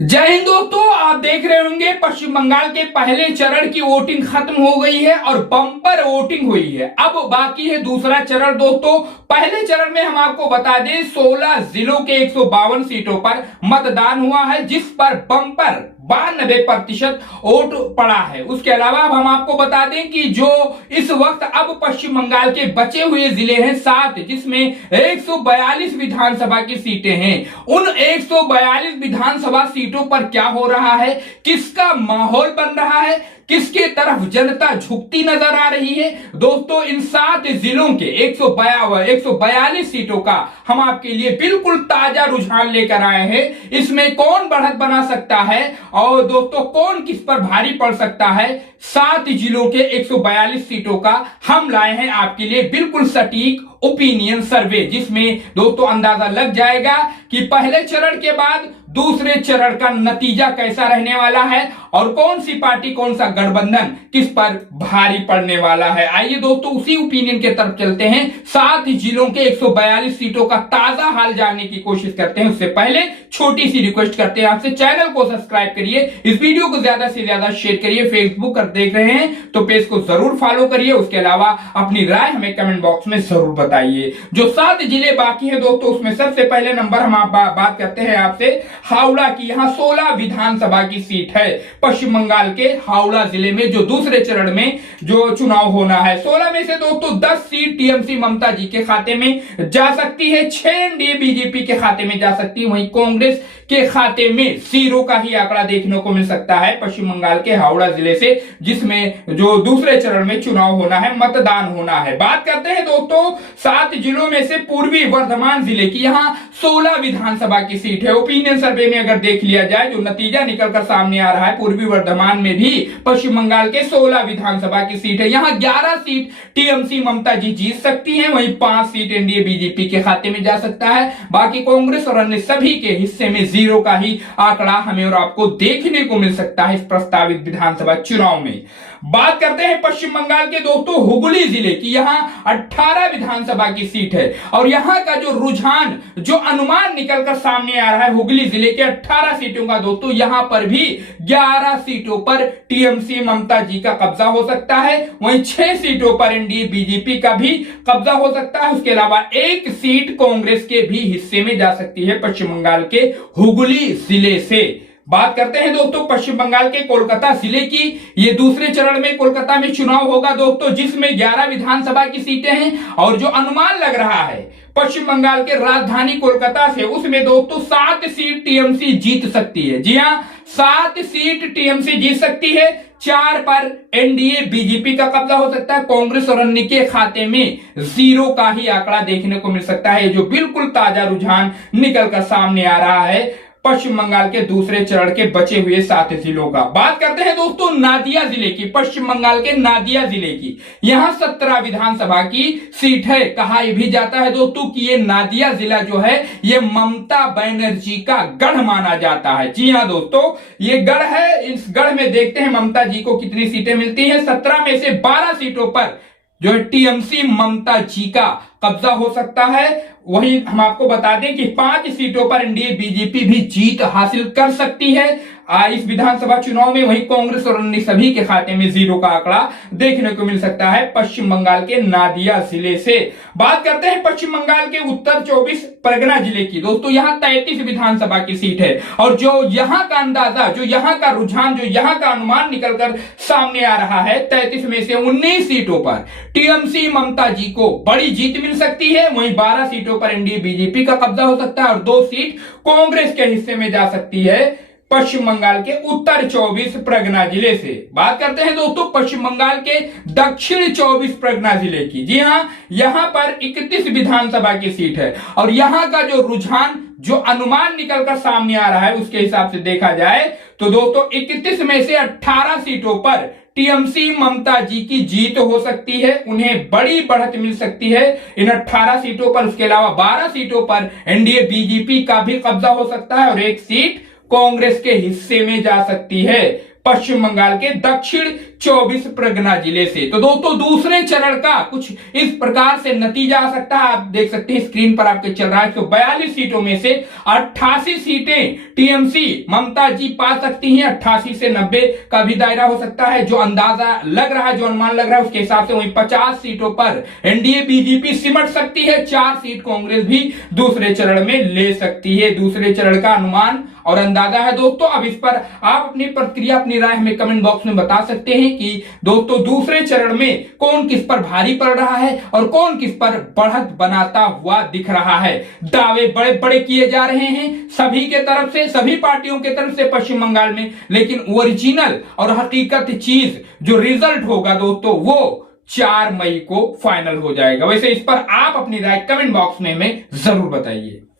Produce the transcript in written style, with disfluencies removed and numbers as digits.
जय हिंद दोस्तों, आप देख रहे होंगे पश्चिम बंगाल के पहले चरण की वोटिंग खत्म हो गई है और बम्पर वोटिंग हुई है। अब बाकी है दूसरा चरण। दोस्तों, पहले चरण में हम आपको बता दें 16 जिलों के 152 सीटों पर मतदान हुआ है, जिस पर बम्पर 92% वोट पड़ा है। उसके अलावा अब हम आपको बता दें कि जो इस वक्त अब पश्चिम बंगाल के बचे हुए जिले हैं 7, जिसमें 142 विधानसभा की सीटें हैं। उन 142 विधानसभा सीटों पर क्या हो रहा है, किसका माहौल बन रहा है, किसके तरफ जनता झुकती नजर आ रही है, दोस्तों इन 7 जिलों के 142 सीटों का हम आपके लिए बिल्कुल ताजा रुझान लेकर आए हैं। इसमें कौन बढ़त बना सकता है और दोस्तों कौन किस पर भारी पड़ सकता है, 7 जिलों के 142 सीटों का हम लाए हैं आपके लिए बिल्कुल सटीक ओपिनियन सर्वे, जिसमें दोस्तों अंदाजा लग जाएगा कि पहले चरण के बाद दूसरे चरण का नतीजा कैसा रहने वाला है और कौन सी पार्टी, कौन सा गठबंधन किस पर भारी पड़ने वाला है। आइए दोस्तों उसी ओपिनियन के तरफ चलते हैं। 7 जिलों के 142 सीटों का ताजा हाल जानने की कोशिश करते हैं। उससे पहले छोटी सी रिक्वेस्ट करते हैं आपसे, चैनल को सब्सक्राइब करिए, इस वीडियो को ज्यादा से ज्यादा शेयर करिए। फेसबुक पर देख रहे हैं तो पेज को जरूर फॉलो करिए। उसके अलावा अपनी राय हमें कमेंट बॉक्स में जरूर बताइए। जो 7 जिले बाकी हैं दोस्तों, उसमें सबसे पहले नंबर हम बात करते हैं आपसे हावड़ा की। यहां 16 विधानसभा की सीट है पश्चिम बंगाल के हावड़ा जिले में, जो दूसरे चरण में जो चुनाव होना है। 16 में से दोस्तों 10 सीट टीएमसी ममता जी के खाते में जा सकती है, 6 एनडीए बीजेपी के खाते में जा सकती है, वहीं कांग्रेस के खाते में 0 का ही आंकड़ा देखने को मिल सकता है पश्चिम बंगाल के हावड़ा जिले से, जिसमें जो दूसरे चरण में चुनाव होना है, मतदान होना है। बात करते हैं दोस्तों 7 जिलों में से पूर्वी वर्धमान जिले की। यहां 16 विधानसभा की सीट है। ओपिनियन सर्वे में अगर देख लिया जाए, जो नतीजा निकलकर सामने आ रहा है, पूर्वी वर्धमान में भी पश्चिम बंगाल के 16 विधानसभा की सीट है। यहां 11 सीट टीएमसी ममता जी जीत सकती हैं, वहीं 5 सीट एनडीए बीजेपी के खाते में जा सकता है। बाकी कांग्रेस और अन्य सभी के हिस्से में 0 का ही आंकड़ा हमें और आपको देखने को मिल सकता है इस प्रस्तावित विधानसभा चुनाव में। बात करते हैं पश्चिम बंगाल के दोस्तों हुगली जिले की। यहां 18 विधानसभा की सीट है और यहां का जो रुझान, जो अनुमान निकलकर सामने आ रहा है हुगली जिले के 18 सीटों का दोस्तों, यहां पर भी 11 सीटों पर टीएमसी ममता जी का कब्जा हो सकता है, वहीं 6 सीटों पर एनडीए बीजेपी का भी कब्जा हो सकता है। उसके अलावा 1 सीट कांग्रेस के भी हिस्से में जा सकती है पश्चिम बंगाल के हुगली जिले से। बात करते हैं दोस्तों पश्चिम बंगाल के कोलकाता जिले की। ये दूसरे चरण में कोलकाता में चुनाव होगा दोस्तों, जिसमें 11 विधानसभा की सीटें हैं और जो अनुमान लग रहा है पश्चिम बंगाल के राजधानी कोलकाता से, उसमें दोस्तों 7 सीट टीएमसी जीत सकती है। जी हां, 7 सीट टीएमसी जीत सकती है, 4 पर एनडीए बीजेपी का कब्जा हो सकता है, कांग्रेस और अन्य के खाते में 0 का ही आंकड़ा देखने को मिल सकता है, जो बिल्कुल ताजा रुझान निकलकर सामने आ रहा है पश्चिम बंगाल के दूसरे चरण के बचे हुए 7 जिलों का। बात करते हैं दोस्तों नादिया जिले की, पश्चिम बंगाल के नादिया जिले की। यहां 17 विधानसभा की सीट है। कहा यह भी जाता है दोस्तों कि ये नादिया जिला जो है ये ममता बनर्जी का गढ़ माना जाता है। जी हां दोस्तों, ये गढ़ है। इस गढ़ में देखते हैं ममता जी को कितनी सीटें मिलती हैं। 17 में से 12 सीटों पर जो टीएमसी ममता जी का कब्जा हो सकता है। वहीं हम आपको बता दें कि 5 सीटों पर एनडीए बीजेपी भी जीत हासिल कर सकती है इस विधानसभा चुनाव में। वहीं कांग्रेस और अन्य सभी के खाते में 0 का आंकड़ा देखने को मिल सकता है पश्चिम बंगाल के नादिया जिले से। बात करते हैं पश्चिम बंगाल के उत्तर 24 परगना जिले की। दोस्तों यहां 33 विधानसभा की सीट है और जो यहां का अंदाजा, जो यहां का रुझान, जो यहां का अनुमान निकलकर सामने आ रहा है, 33 में से 19 सीटों पर टीएमसी ममता जी को बड़ी जीत मिल सकती है, वहीं 12 सीटों पर एनडीए बीजेपी का कब्जा हो सकता है और 2 सीट कांग्रेस के हिस्से में जा सकती है पश्चिम बंगाल के उत्तर 24 परगना जिले से। बात करते हैं दोस्तों पश्चिम बंगाल के दक्षिण 24 परगना जिले की। जी हां, यहां पर 31 विधानसभा की सीट है और यहां का जो रुझान, जो अनुमान निकलकर सामने आ रहा है, उसके हिसाब से देखा जाए तो दोस्तों 31 में से 18 सीटों पर टीएमसी ममता जी की जीत हो सकती है, उन्हें बड़ी बढ़त मिल सकती है इन 18 सीटों पर। उसके अलावा 12 सीटों पर एनडीए बीजेपी का भी कब्जा हो सकता है और 1 सीट कांग्रेस के हिस्से में जा सकती है पश्चिम बंगाल के दक्षिण 24 परगना जिले से। तो दोस्तों दूसरे चरण का कुछ इस प्रकार से नतीजा आ सकता है, आप देख सकते हैं स्क्रीन पर आपके चल रहा है। तो 42 सीटों में से 88 सीटें टीएमसी ममता जी पा सकती हैं, 88 से 90 का भी दायरा हो सकता है जो अंदाजा लग रहा है, जो अनुमान लग रहा है उसके हिसाब से। वहीं 50 सीटों पर एनडीए बीजेपी सिमट सकती है, 4 सीट कांग्रेस भी दूसरे चरण में ले सकती है। दूसरे चरण का अनुमान और अंदाजा है दोस्तों। अब इस पर आप अपनी प्रतिक्रिया, अपनी राय हमें कमेंट बॉक्स में बता सकते हैं कि दोस्तों दूसरे चरण में कौन किस पर भारी पड़ रहा है और कौन किस पर बढ़त बनाता हुआ दिख रहा है। दावे बड़े बड़े किए जा रहे हैं सभी के तरफ से, सभी पार्टियों के तरफ से पश्चिम बंगाल में, लेकिन ओरिजिनल और हकीकत चीज जो रिजल्ट होगा दोस्तों वो 4 मई को फाइनल हो जाएगा। वैसे इस पर आप अपनी राय कमेंट बॉक्स में हमें जरूर बताइए।